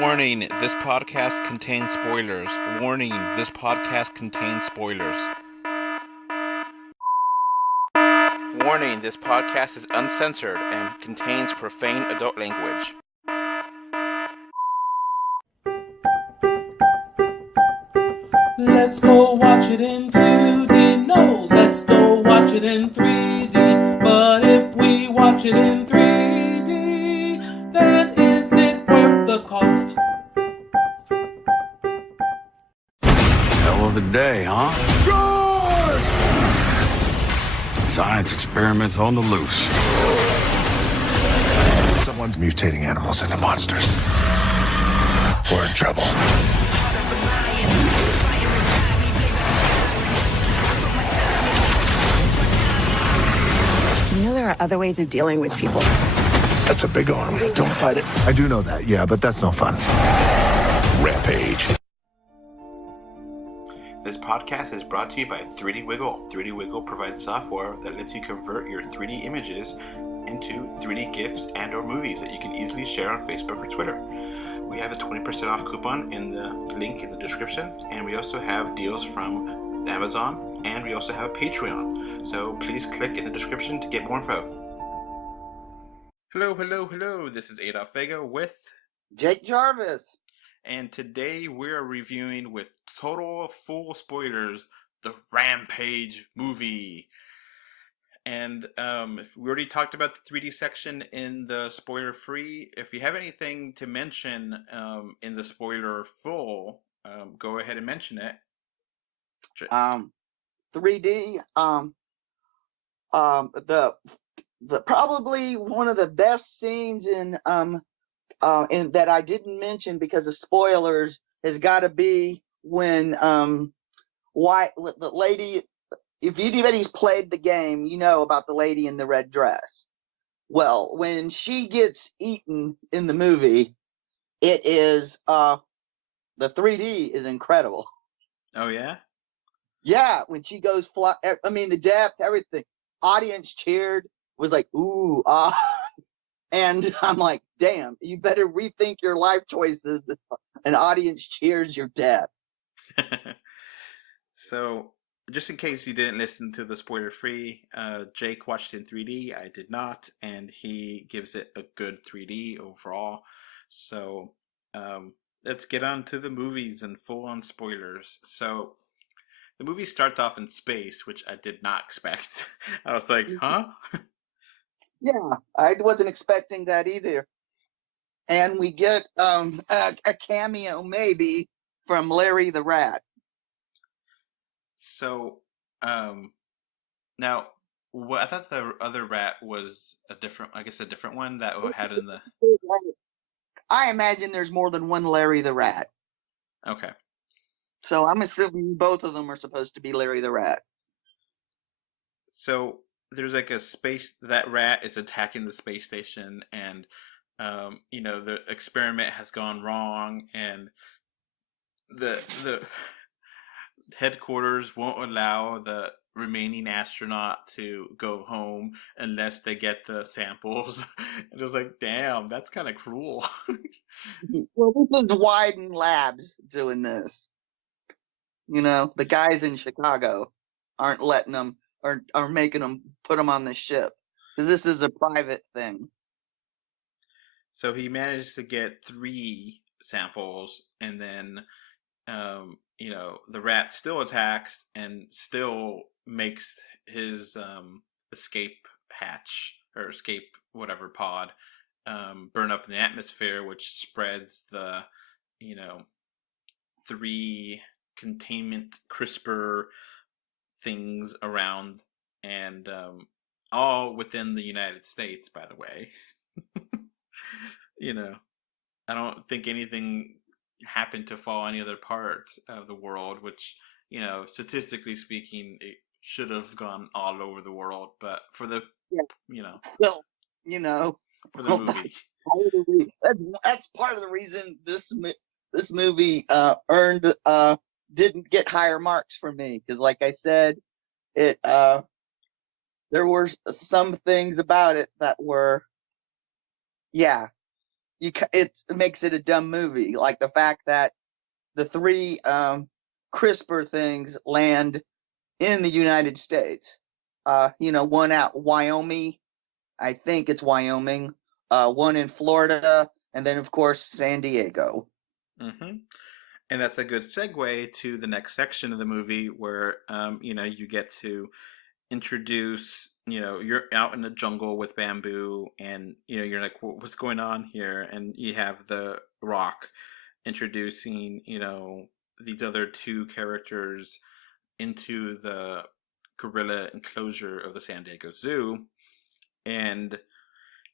Warning, this podcast contains spoilers. Warning, this podcast contains spoilers. Warning, this podcast is uncensored and contains profane adult language. Let's go watch it in 2D. No, let's go watch it in 3D. But if we watch it in 3D, then is it worth the cost? Hell of a day, huh? George! Science experiments on the loose. Someone's mutating animals into monsters. We're in trouble. You know there are other ways of dealing with people. That's a big arm. Don't fight it. I do know that, yeah, but that's no fun. Rampage. This podcast is brought to you by 3D Wiggle. 3D Wiggle provides software that lets you convert your 3D images into 3D GIFs and or movies that you can easily share on Facebook or Twitter. We have a 20% off coupon in the link in the description, and we also have deals from Amazon, and we also have a Patreon. So please click in the description to get more info. Hello. This is Adolf Vega with Jake Jarvis. And today we're reviewing with total full spoilers the Rampage movie. And we already talked about the 3D section in the spoiler free. If you have anything to mention in the spoiler full, go ahead and mention it. 3D. The probably one of the best scenes in that I didn't mention because of spoilers has got to be when the lady. If anybody's played the game, you know about the lady in the red dress. Well, when she gets eaten in the movie, it is the 3D is incredible. Oh yeah? Yeah, when she goes fly, I mean the depth, everything. Audience cheered, was like ooh ah, and I'm like, damn, you better rethink your life choices. An audience cheers your death. So, just in case you didn't listen to the spoiler free, Jake watched it in 3D. I did not, and he gives it a good 3D overall. So let's get on to the movies and full on spoilers. So the movie starts off in space, which I did not expect. I was like, huh? Yeah, I wasn't expecting that either. And we get a cameo maybe from Larry the Rat. So, now, I thought the other rat was a different one that had in the... I imagine there's more than one Larry the Rat. Okay. So I'm assuming both of them are supposed to be Larry the Rat. So there's like that rat is attacking the space station, and, the experiment has gone wrong, and the headquarters won't allow the remaining astronaut to go home unless they get the samples. And it was like, damn, that's kind of cruel. Well, this is Wyden Labs doing this. The guys in Chicago aren't letting them or are making them put them on the ship because this is a private thing. So he managed to get 3 samples, and then the rat still attacks and still makes his escape hatch or escape whatever pod burn up in the atmosphere, which spreads the 3 containment CRISPR things around, and all within the United States, by the way. I don't think anything happened to fall any other part of the world, which, statistically speaking, it should have gone all over the world, but for the, Well, for the movie. That's part of the reason this movie didn't get higher marks for me, because like I said, it there were some things about it that were it makes it a dumb movie. Like the fact that the three CRISPR things land in the United States. One out Wyoming, I think it's Wyoming, one in Florida, and then of course San Diego. Mm-hmm. And that's a good segue to the next section of the movie where, you get to introduce, you're out in the jungle with bamboo and, you're like, what's going on here? And you have the Rock introducing, these other two characters into the gorilla enclosure of the San Diego Zoo. And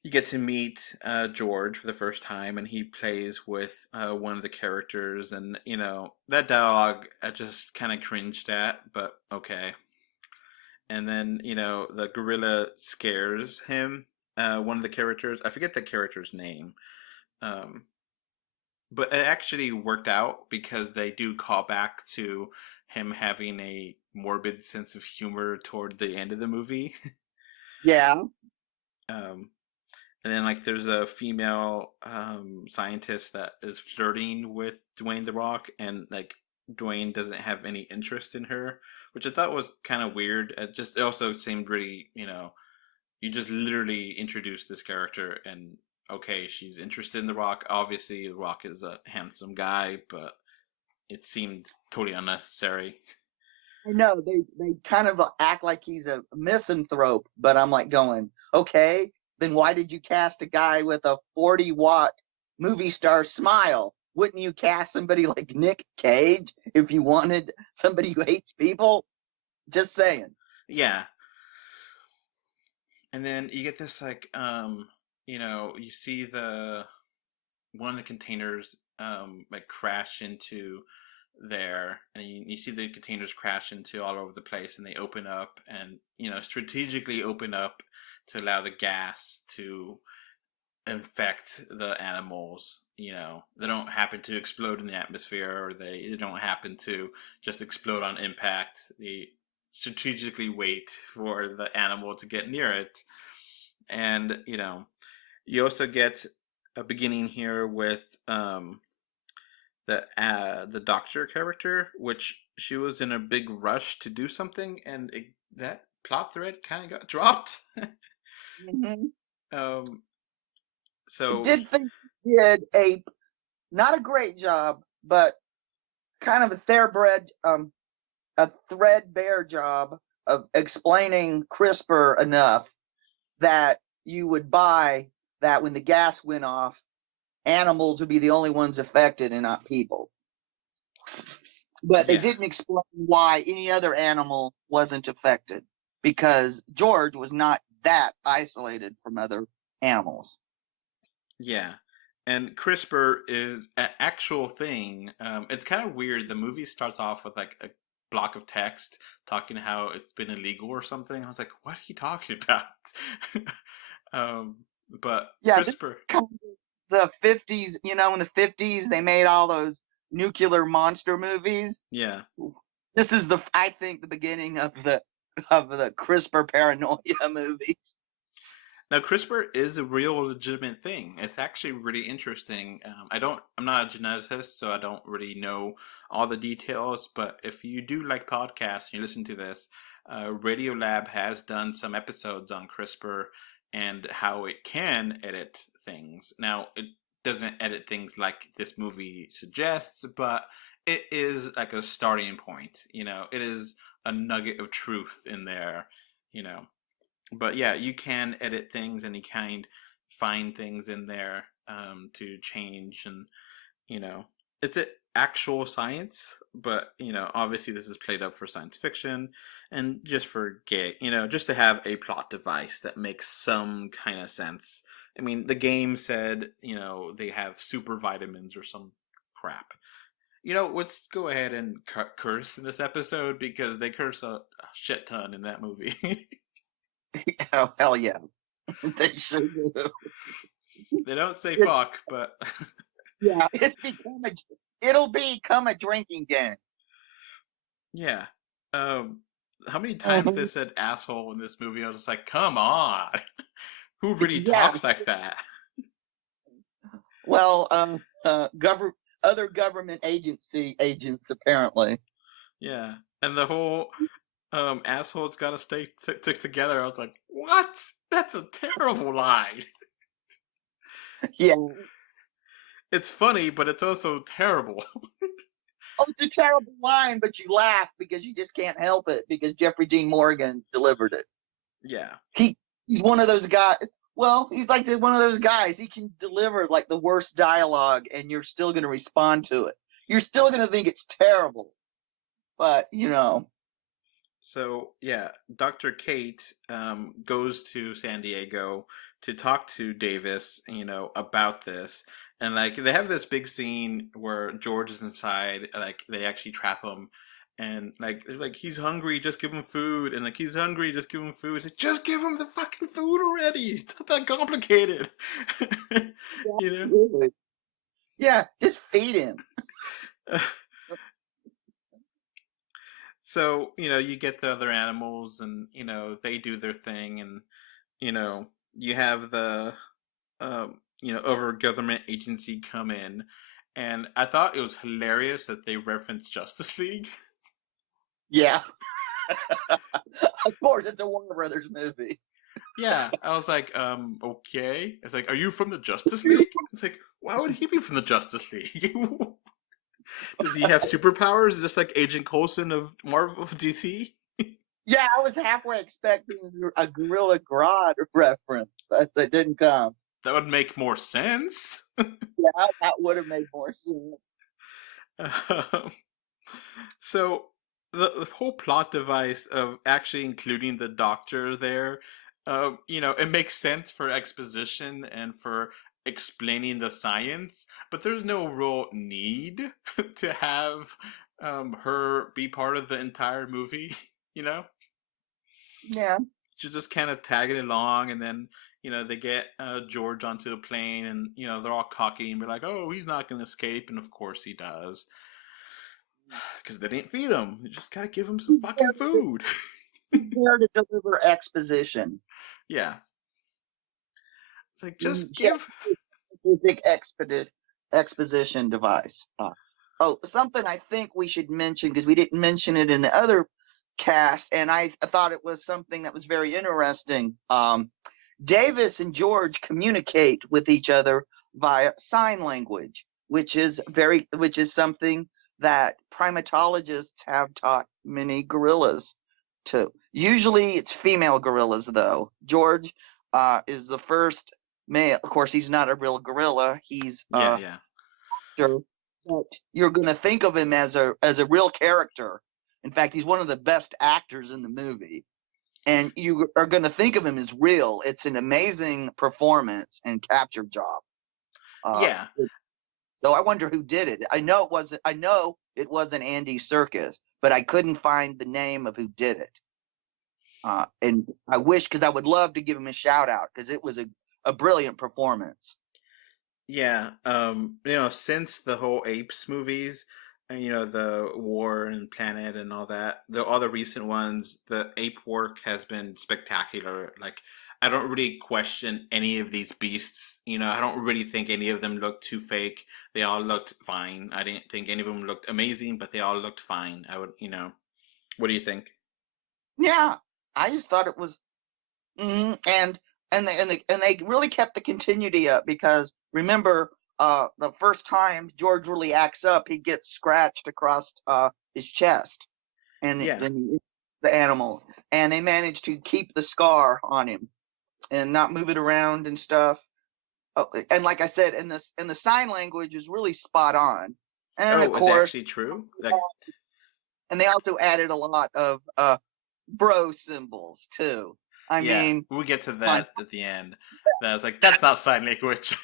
you get to meet George for the first time, and he plays with one of the characters. And, that dialogue I just kind of cringed at, but okay. And then, the gorilla scares him, one of the characters. I forget the character's name. But it actually worked out because they do call back to him having a morbid sense of humor toward the end of the movie. Yeah. And then, there's a female scientist that is flirting with Dwayne The Rock, and, Dwayne doesn't have any interest in her, which I thought was kind of weird. It also seemed really, you just literally introduced this character, and, okay, she's interested in The Rock. Obviously, The Rock is a handsome guy, but it seemed totally unnecessary. I know, they kind of act like he's a misanthrope, but I'm going, okay, then why did you cast a guy with a 40-watt movie star smile? Wouldn't you cast somebody like Nick Cage if you wanted somebody who hates people? Just saying. Yeah. And then you get this, you see one of the containers, crash into there, and you see the containers crash into all over the place, and they open up and, strategically open up to allow the gas to infect the animals. They don't happen to explode in the atmosphere, or they don't happen to just explode on impact. They strategically wait for the animal to get near it. And, you also get a beginning here with the doctor character, which she was in a big rush to do something, and that plot thread kind of got dropped. Mm-hmm. So I did think he did not a great job, but kind of a threadbare job of explaining CRISPR enough that you would buy that when the gas went off, animals would be the only ones affected and not people. But they didn't explain why any other animal wasn't affected, because George was not that isolated from other animals. Yeah. And CRISPR is an actual thing. It's kind of weird. The movie starts off with a block of text talking how it's been illegal or something. I was like, what are you talking about? But yeah, CRISPR. Kind of the 50s, in the 50s, they made all those nuclear monster movies. Yeah. This is I think the beginning of the CRISPR paranoia movies. Now, CRISPR is a real legitimate thing. It's actually really interesting. I'm not a geneticist, so I don't really know all the details. But if you do like podcasts and you listen to this, Radiolab has done some episodes on CRISPR and how it can edit things. Now, it doesn't edit things like this movie suggests, but it is like a starting point. It is a nugget of truth in there. But yeah, you can edit things, and you can find things in there to change, and it's an actual science. But obviously this is played up for science fiction, and just for just to have a plot device that makes some kind of sense. I mean, the game said they have super vitamins or some crap. Let's go ahead and curse in this episode, because they curse a shit ton in that movie. Oh, hell yeah. They sure do. They don't say fuck, but yeah, it'll become a drinking game. Yeah. How many times they said asshole in this movie? I was just like, come on. Who really talks like that? Well, other government agents apparently. Yeah, and the whole asshole's got to stay together. I was like, what? That's a terrible line. Yeah. It's funny, but it's also terrible. Oh, it's a terrible line, but you laugh because you just can't help it because Jeffrey Dean Morgan delivered it. Yeah. He's one of those guys. Well, he's like one of those guys. He can deliver like the worst dialogue, and you're still going to respond to it. You're still going to think it's terrible, but So yeah, Dr. Kate goes to San Diego to talk to Davis, about this, and like they have this big scene where George is inside, like they actually trap him, and like they're like he's hungry, just give him food, and like he's hungry, just give him food. It's like, just give him the fucking food already. It's not that complicated, Really. Yeah, just feed him. So, you get the other animals and, they do their thing and, you have the, over government agency come in. And I thought it was hilarious that they referenced Justice League. Yeah. Of course, it's a Warner Brothers movie. Yeah, I was like, okay. It's like, are you from the Justice League? It's like, why would he be from the Justice League? Does he have superpowers, just like Agent Coulson of Marvel of DC? Yeah, I was halfway expecting a Gorilla Grodd reference, but that didn't come. That would make more sense. Yeah, that would have made more sense. So the whole plot device of actually including the Doctor there, it makes sense for exposition and for explaining the science, but there's no real need to have her be part of the entire movie, Yeah. She's just kind of tagging along, and then they get George onto the plane, and they're all cocky and be like, oh, he's not going to escape, and of course he does, because they didn't feed him. You just gotta give him some fucking food. There to deliver exposition. Yeah. It's like, just give... Big exposition device. Something I think we should mention, because we didn't mention it in the other cast, and I thought it was something that was very interesting. Davis and George communicate with each other via sign language, which is something that primatologists have taught many gorillas to. Usually it's female gorillas, though. George is the first male. Of course, he's not a real gorilla. He's sure, but you're going to think of him as a real character. In fact, he's one of the best actors in the movie, and you are going to think of him as real. It's an amazing performance and capture job. Yeah. So I wonder who did it. I know it wasn't Andy Serkis, but I couldn't find the name of who did it. And I wish, because I would love to give him a shout out, because it was a brilliant performance. Yeah, since the whole Apes movies, the War and Planet and all that, all the recent ones, the ape work has been spectacular. Like, I don't really question any of these beasts. I don't really think any of them looked too fake. They all looked fine. I didn't think any of them looked amazing, but they all looked fine. I would, what do you think? Yeah, I just thought it was, and they really kept the continuity up, because remember, the first time George really acts up, he gets scratched across his chest, and the animal, and they managed to keep the scar on him and not move it around and stuff. And like I said, and the sign language is really spot on. And of course, actually true. And they also added a lot of bro symbols too. I mean, we'll get to that at the end. I was like, that's not sign language.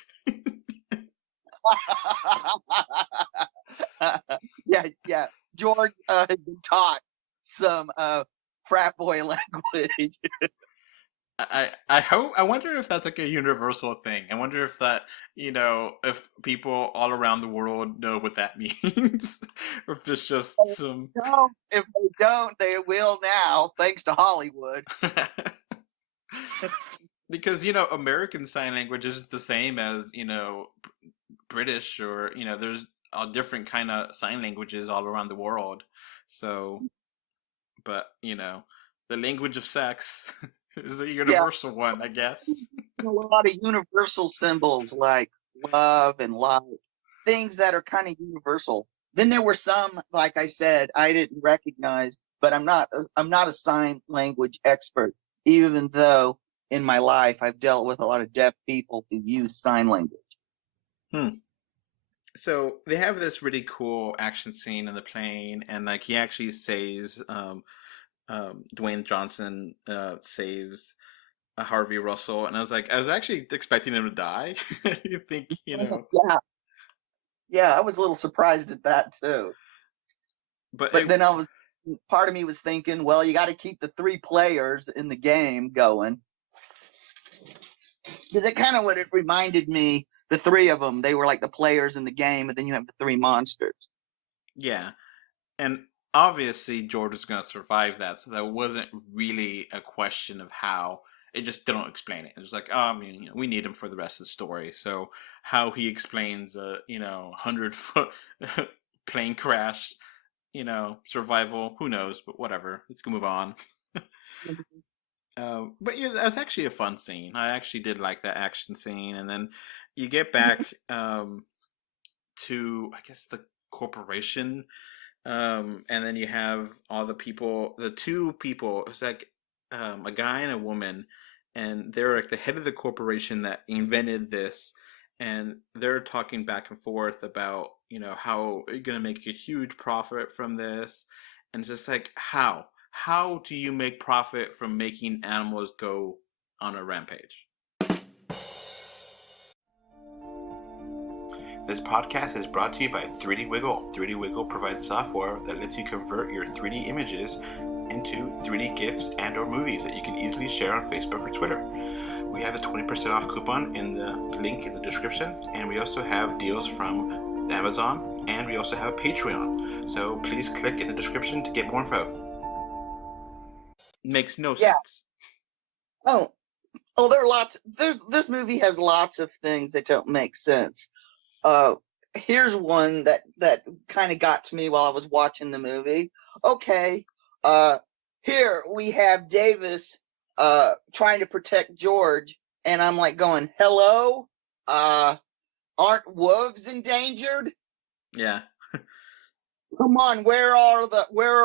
Yeah. George had been taught some frat boy language. I wonder if that's like a universal thing. I wonder if that, if people all around the world know what that means, or if it's just some. If they don't, they will now, thanks to Hollywood. Because American Sign Language is the same as British or there's all different kind of sign languages all around the world. So, but the language of sex is a universal one, I guess. A lot of universal symbols like love and light, things that are kind of universal. Then there were some, like I said, I didn't recognize, but I'm not a sign language expert, even though in my life I've dealt with a lot of deaf people who use sign language. So they have this really cool action scene in the plane, and like he actually saves Dwayne Johnson saves Harvey Russell, and I was actually expecting him to die. You think, Yeah, I was a little surprised at that too. But then part of me was thinking, well, you got to keep the 3 players in the game going. Because it kind of what it reminded me, the 3 of them, they were like the players in the game, and then you have the 3 monsters. Yeah, and obviously George is going to survive that, so that wasn't really a question of how. It just don't explain it. It's like, we need him for the rest of the story. So how he explains a 100-foot plane crash, survival, who knows? But whatever. Let's go move on. But yeah, that was actually a fun scene. I actually did like that action scene, and then you get back to, I guess, the corporation, and then you have all the people, the 2 people. It's like a guy and a woman, and they're like the head of the corporation that invented this, and they're talking back and forth about how you're gonna make a huge profit from this, and it's just like, how do you make profit from making animals go on a rampage? This podcast is brought to you by 3D Wiggle. 3D Wiggle provides software that lets you convert your 3D images into 3D GIFs and or movies that you can easily share on Facebook or Twitter. We have a 20% off coupon in the link in the description, and we also have deals from Amazon, and we also have a Patreon. So please click in the description to get more info. Makes no sense. Oh, this movie has lots of things that don't make sense. Here's one that kind of got to me while I was watching the movie. Okay, here we have Davis trying to protect George, and I'm like going, hello? Aren't wolves endangered? Yeah. Come on, where are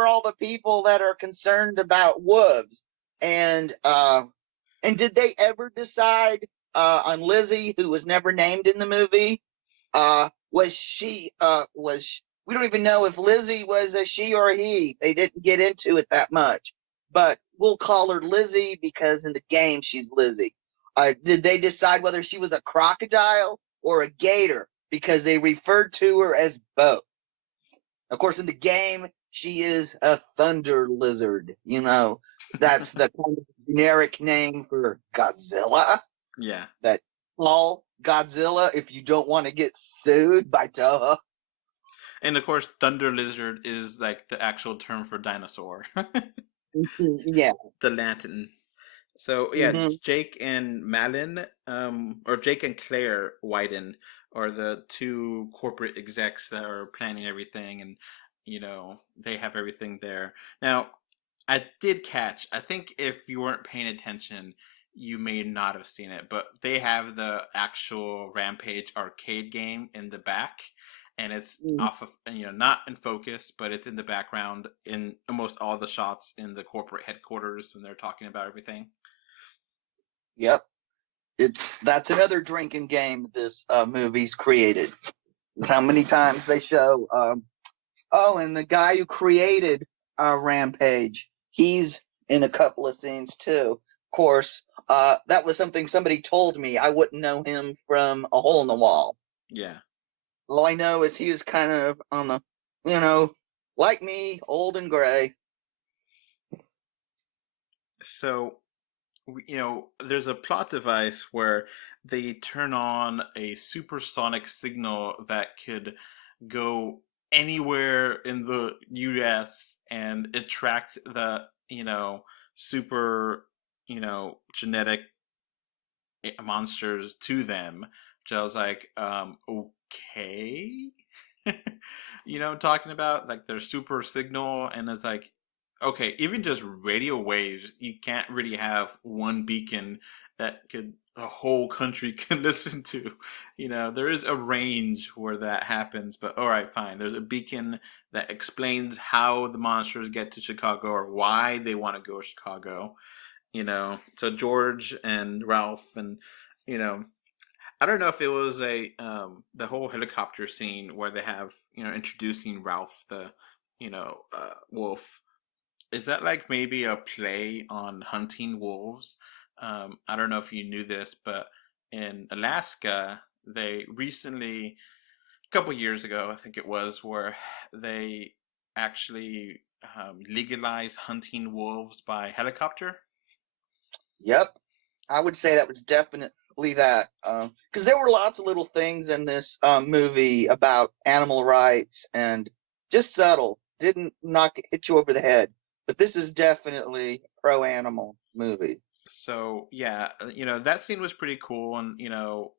all the people that are concerned about wolves? And did they ever decide on Lizzie, who was never named in the movie? We don't even know if Lizzie was a she or a he. They didn't get into it that much. But we'll call her Lizzie because in the game she's Lizzie. Did they decide whether she was a crocodile or a gator? Because they referred to her as both. Of course, in the game, she is a thunder lizard. That's the kind of generic name for Godzilla. Yeah. That call Godzilla if you don't want to get sued by Toho. And of course, thunder lizard is like the actual term for dinosaur. Yeah. The lantern. So yeah, Mm-hmm. Jake and Malin, or Jake and Claire Wyden are the 2 corporate execs that are planning everything, and they have everything there. Now, I did catch. I think if you weren't paying attention, you may not have seen it, but they have the actual Rampage arcade game in the back, and it's off of, not in focus, but it's in the background in almost all the shots in the corporate headquarters when they're talking about everything. Yep. That's another drinking game this movie's created. It's how many times they show. And the guy who created Rampage, he's in a couple of scenes too. Of course, that was something somebody told me. I wouldn't know him from A Hole in the Wall. Yeah. All I know is he was kind of on the, like me, old and gray. So, there's a plot device where they turn on a supersonic signal that could go anywhere in the US and attract the, super, genetic monsters to them. Which I was like, okay. You know, talking about like their super signal, and it's like, okay, even just radio waves, you can't really have one beacon that could the whole country can listen to. You know, there is a range where that happens, but all right, fine. There's a beacon that explains how the monsters get to Chicago or why they want to go to Chicago. You know, so George and Ralph and you know, I don't know if it was a the whole helicopter scene where they have introducing Ralph the wolf. Is that like maybe a play on hunting wolves? I don't know if you knew this, but in Alaska, they recently, a couple years ago, I think it was, where they actually legalized hunting wolves by helicopter. Yep. I would say that was definitely that. Because there were lots of little things in this movie about animal rights and just subtle. Didn't hit you over the head. But this is definitely pro-animal movie. So yeah, that scene was pretty cool, and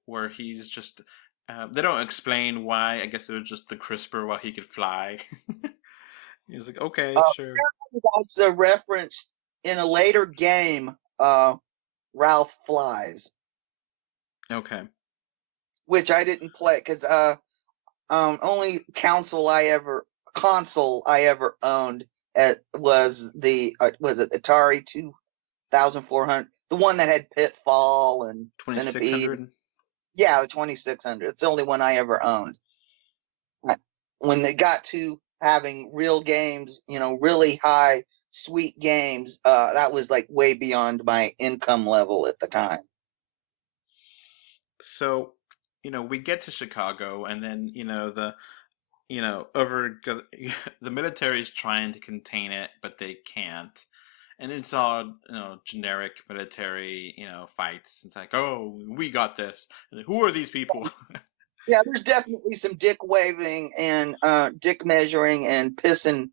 where he's just they don't explain why. I guess it was just the CRISPR while he could fly. He was like, okay, sure. That's a reference in a later game. Ralph flies. Okay. Which I didn't play because only console I ever owned was the Atari 2400, the one that had Pitfall and Centipede. Yeah, the 2600. It's the only one I ever owned. When they got to having real games, really high, sweet games, that was like way beyond my income level at the time. So, we get to Chicago, and then the military is trying to contain it, but they can't. And it's all generic military fights. It's like, oh, we got this. And who are these people? Yeah, there's definitely some dick waving and dick measuring and pissing.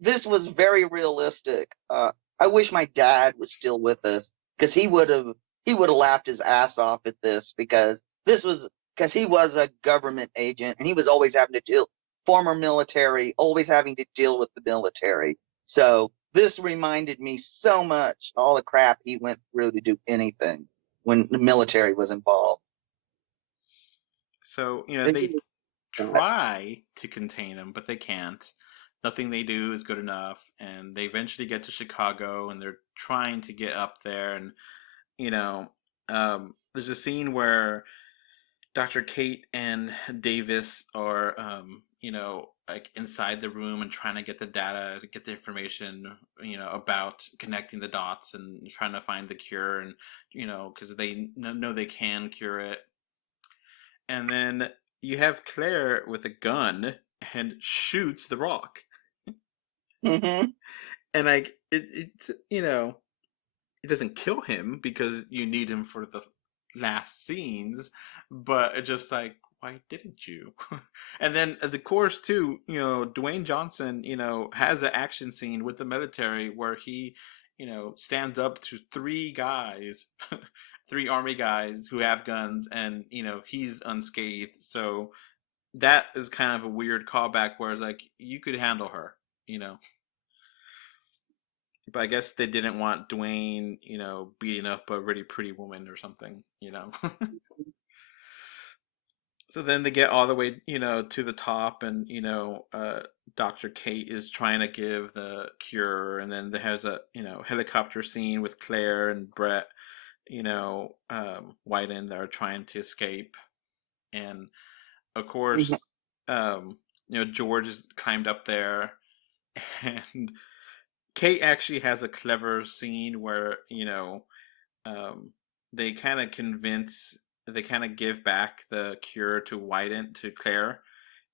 This was very realistic. I wish my dad was still with us because he would have laughed his ass off at this because he was a government agent and he was always having to deal, former military, always having to deal with the military. So this reminded me so much all the crap he went through to do anything when the military was involved. So, they try to contain him, but they can't. Nothing they do is good enough. And they eventually get to Chicago, and they're trying to get up there. And, there's a scene where Dr. Kate and Davis are, like inside the room and trying to get the data, to get the information, about connecting the dots and trying to find the cure. And, because they know they can cure it. And then you have Claire with a gun and shoots the Rock. Mm-hmm. And like it doesn't kill him because you need him for the last scenes, but it's just like, why didn't you? And then of course too, Dwayne Johnson, has an action scene with the military where he, stands up to three guys, three army guys who have guns, and he's unscathed. So that is kind of a weird callback where it's like, you could handle her, But I guess they didn't want Dwayne, beating up a really pretty woman or something, So then they get all the way, to the top, and Dr. Kate is trying to give the cure, and then there's a helicopter scene with Claire and Brett, Whiten that are trying to escape, and of course, George is climbed up there, and Kate actually has a clever scene where they kind of give back the cure to to Claire,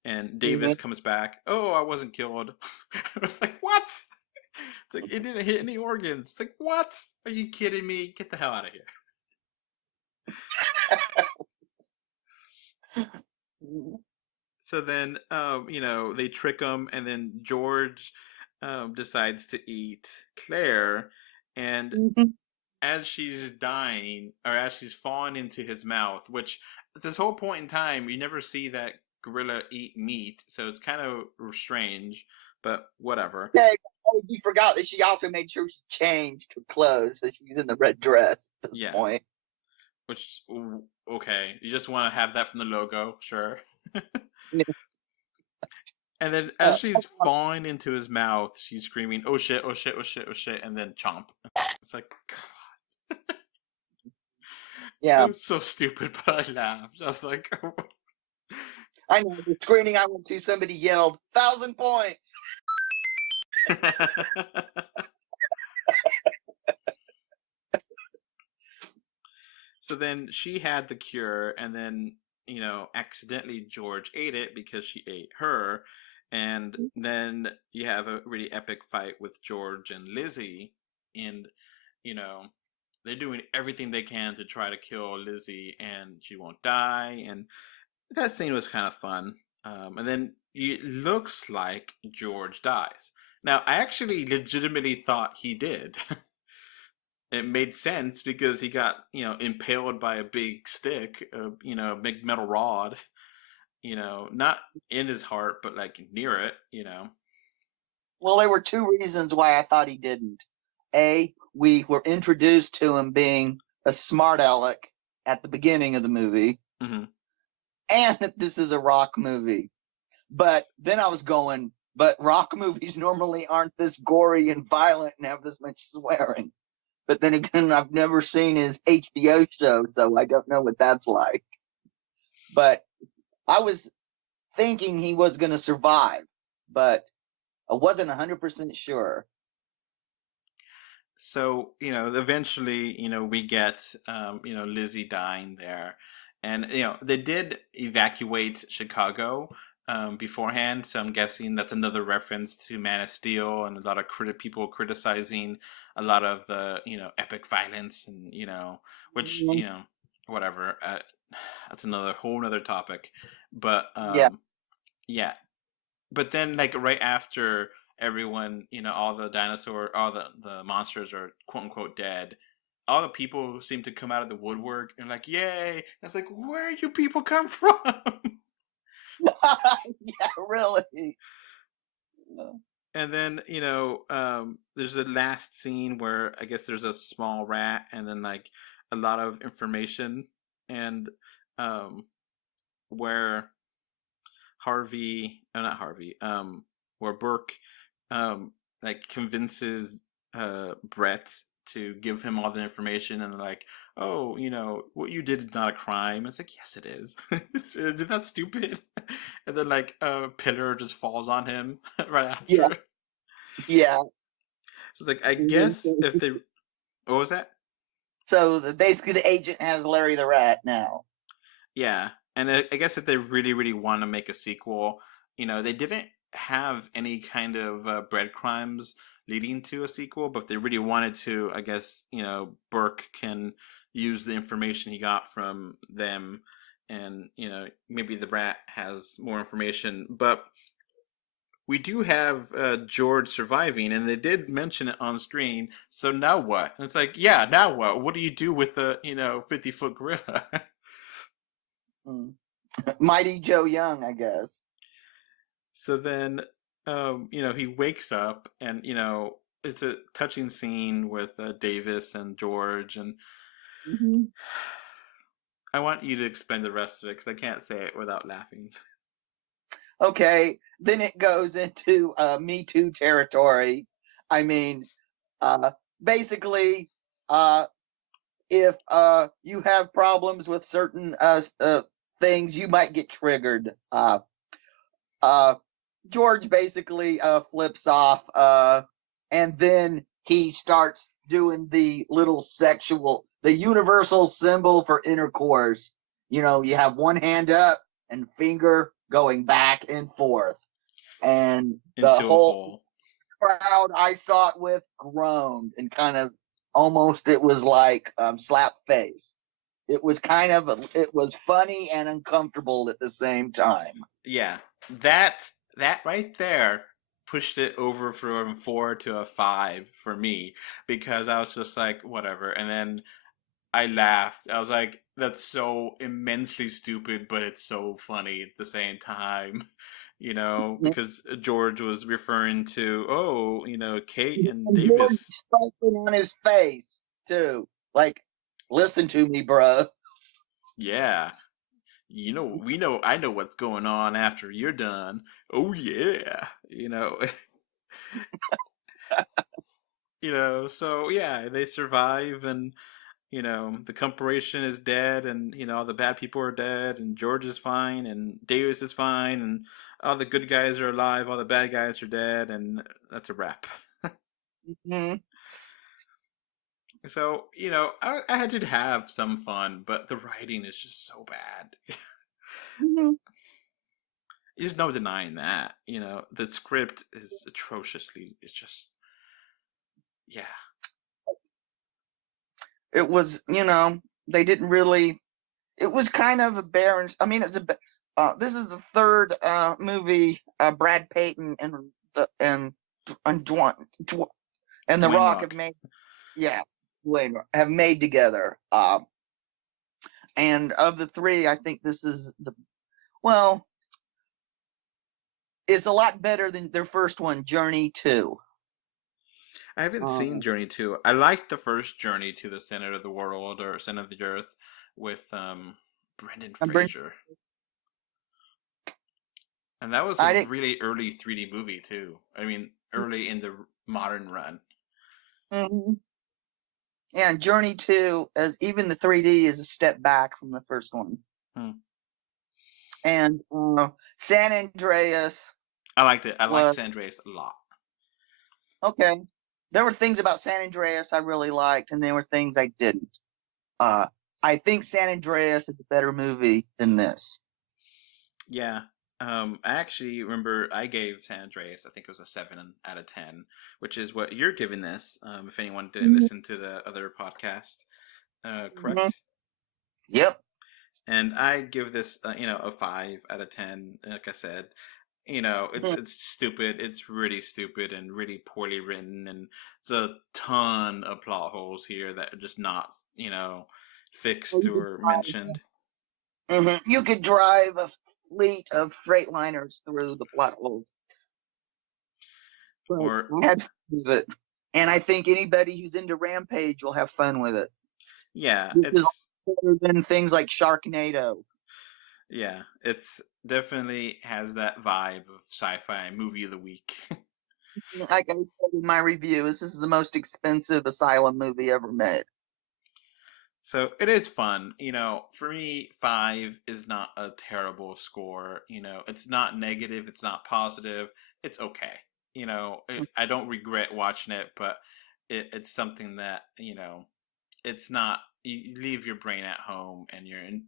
and Davis comes back. Oh, I wasn't killed. I was like, what? It's like, it didn't hit any organs. It's like, what? Are you kidding me? Get the hell out of here. So then, they trick him, and then George decides to eat Claire, and as she's dying, or as she's falling into his mouth, which this whole point in time, you never see that gorilla eat meat, so it's kind of strange, but whatever. Yeah, you forgot that she also made sure she changed her clothes, so she's in the red dress at this point. Which, okay, you just want to have that from the logo, sure. Yeah. And then as she's falling into his mouth, she's screaming, "Oh shit, oh shit, oh shit, oh shit," and then chomp. It's like, God. Yeah. It was so stupid, but I laughed. I was like, I know, the screening I went to, somebody yelled, 1,000 points! So then she had the cure, and then, accidentally George ate it because she ate her. And then you have a really epic fight with George and Lizzie. And, they're doing everything they can to try to kill Lizzie, and she won't die. And that scene was kind of fun. And then it looks like George dies. Now, I actually legitimately thought he did. It made sense because he got, impaled by a big stick, a big metal rod, not in his heart, but like near it, Well, there were two reasons why I thought he didn't. A, we were introduced to him being a smart aleck at the beginning of the movie, Mm-hmm. and that this is a rock movie. But then I was going, but rock movies normally aren't this gory and violent and have this much swearing. But then again, I've never seen his HBO show, so I don't know what that's like. But I was thinking he was going to survive, but I wasn't 100% sure. So, eventually, we get, Lizzie dying there. And, they did evacuate Chicago beforehand. So I'm guessing that's another reference to Man of Steel and a lot of people criticizing a lot of the, epic violence and, which, whatever. That's another whole nother topic. But, yeah. But then, like, right after everyone, all the the monsters are quote unquote dead, all the people seem to come out of the woodwork and like, yay! It's like, where you people come from? Yeah, really. And then, there's a last scene where I guess there's a small rat and then like a lot of information, and where where Burke like convinces Brett to give him all the information, and they're like, oh, what you did is not a crime. It's like, yes, it is. Is that stupid? And then like a pillar just falls on him right after. Yeah. So it's like, I guess if they, what was that? So basically the agent has Larry the Rat now. Yeah. And I guess if they really, really want to make a sequel, they didn't have any kind of breadcrumbs leading to a sequel, but if they really wanted to, I guess, Burke can use the information he got from them, and, maybe the rat has more information. But we do have George surviving, and they did mention it on screen, so now what? And it's like, yeah, now what? What do you do with the, 50-foot gorilla? Mighty Joe Young, I guess. So then, he wakes up, and, it's a touching scene with Davis and George, and I want you to explain the rest of it, because I can't say it without laughing. Okay, then it goes into Me Too territory. I mean, basically, if you have problems with certain things, you might get triggered. George basically flips off, and then he starts doing the little the universal symbol for intercourse. You have one hand up and finger going back and forth. And the whole crowd I saw it with groaned and kind of almost, it was like slap face. It was it was funny and uncomfortable at the same time. Yeah, that right there pushed it over from a 4 to a 5 for me, because I was just like, whatever. And then I laughed. I was like, that's so immensely stupid, but it's so funny at the same time. Because George was referring to, Kate and And George Davis. sprinkling on his face too. Like, listen to me, bro. Yeah. I know what's going on after you're done. Oh yeah. So yeah, they survive, and the corporation is dead, and all the bad people are dead, and George is fine, and Davis is fine, and all the good guys are alive, all the bad guys are dead, and that's a wrap. Mm-hmm. So, I had to have some fun, but the writing is just so bad. Mm-hmm. There's no denying that. The script is atrociously, it's just, yeah. It was, they didn't really. It was kind of a barren. I mean, this is the third movie Brad Payton and The Dwayne Rock have made. Yeah, have made together. And of the three, I think this is it's a lot better than their first one, Journey 2. I haven't seen Journey 2. I liked the first Journey to the Center of the World, or Center of the Earth, with Brendan Fraser. And that was a really early 3D movie too. I mean, early in the modern run. Mm-hmm. Yeah, Journey 2, as even the 3D is a step back from the first one. And San Andreas. I liked it. I liked San Andreas a lot. Okay. There were things about San Andreas I really liked, and there were things I didn't. I think San Andreas is a better movie than this. Yeah. I actually remember I gave San Andreas, I think it was a 7 out of 10, which is what you're giving this, if anyone didn't listen to the other podcast. Correct? Mm-hmm. Yep. And I give this, a 5 out of 10, like I said. It's stupid. It's really stupid and really poorly written, and there's a ton of plot holes here that are just not, fixed or mentioned. Mm-hmm. You could drive a fleet of Freightliners through the plot holes. Or I had fun with it, and I think anybody who's into Rampage will have fun with it. Yeah, it's better than things like Sharknado. Yeah, it's definitely has that vibe of sci-fi movie of the week. Like I said in my review, this is the most expensive asylum movie ever made. So it is fun. For me, 5 is not a terrible score. It's not negative. It's not positive. It's okay. I don't regret watching it, but it's something that, it's not, you leave your brain at home and you're in,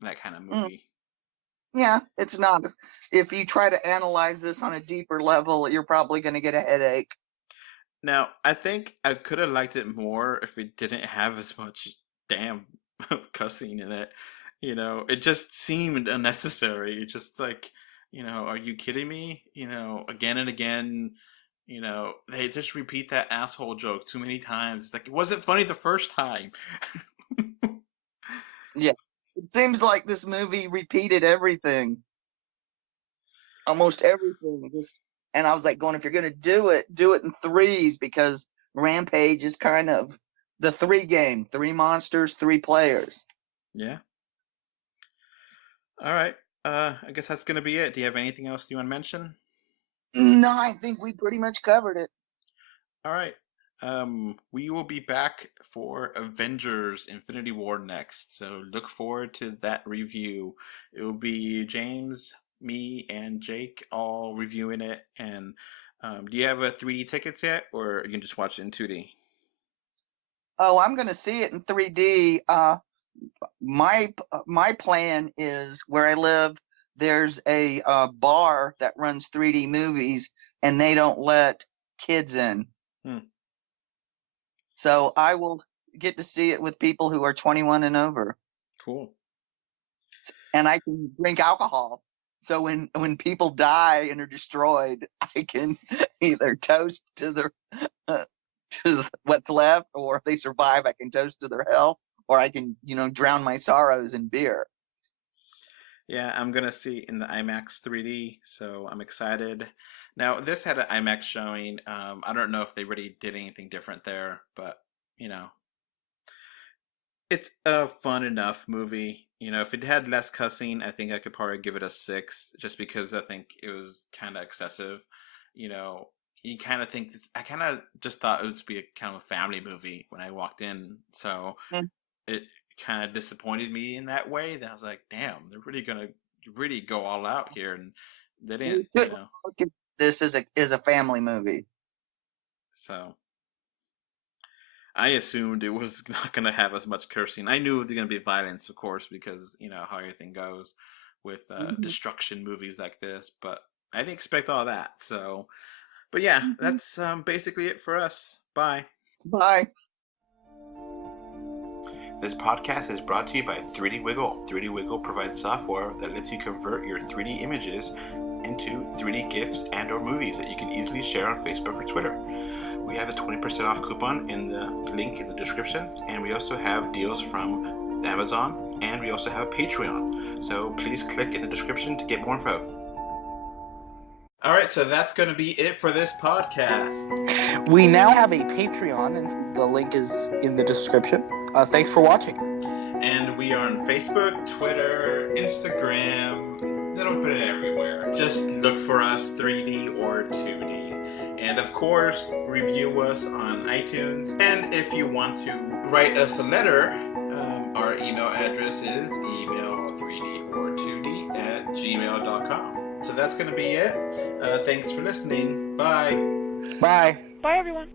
that kind of movie. Yeah, it's not. If you try to analyze this on a deeper level, you're probably going to get a headache. Now, I think I could have liked it more if it didn't have as much damn cussing in it. It just seemed unnecessary. It's just like, are you kidding me? Again and again, they just repeat that asshole joke too many times. It's like, it wasn't funny the first time. Yeah. It seems like this movie repeated everything. Almost everything. And I was like going, if you're going to do it in threes, because Rampage is kind of the 3 game. 3 monsters, 3 players. Yeah. All right. I guess that's going to be it. Do you have anything else you want to mention? No, I think we pretty much covered it. All right. We will be back for Avengers Infinity War next, so look forward to that review. It will be James, me, and Jake all reviewing it. And do you have a 3D tickets yet, or you can just watch it in 2D? Oh, I'm going to see it in 3D. My plan is, where I live, there's a bar that runs 3D movies, and they don't let kids in. So I will get to see it with people who are 21 and over. Cool. And I can drink alcohol. So when people die and are destroyed, I can either toast to to what's left, or if they survive, I can toast to their health, or I can, drown my sorrows in beer. Yeah, I'm gonna see it in the IMAX 3D, so I'm excited. Now, this had an IMAX showing. I don't know if they really did anything different there, but it's a fun enough movie. If it had less cussing, I think I could probably give it a 6, just because I think it was kind of excessive. You kind of think this. I kind of just thought it would be a kind of a family movie when I walked in, so it kind of disappointed me in that way. That I was like, damn, they're really gonna really go all out here, and they didn't. Look at this as a family movie. So I assumed it was not gonna have as much cursing. I knew there was gonna be violence, of course, because how everything goes with destruction movies like this. But I didn't expect all that. So, but yeah, that's basically it for us. Bye. Bye. This podcast is brought to you by 3D Wiggle. 3D Wiggle provides software that lets you convert your 3D images into 3D GIFs and or movies that you can easily share on Facebook or Twitter. We have a 20% off coupon in the link in the description, and we also have deals from Amazon, and we also have Patreon. So please click in the description to get more info. All right, so that's going to be it for this podcast. We now have a Patreon, and the link is in the description. Thanks for watching. And we are on Facebook, Twitter, Instagram, little bit everywhere. Just look for us, 3D or 2D. And of course, review us on iTunes. And if you want to write us a letter, our email address is email3dortwo d@gmail.com. So that's going to be it. Thanks for listening. Bye. Bye. Bye, everyone.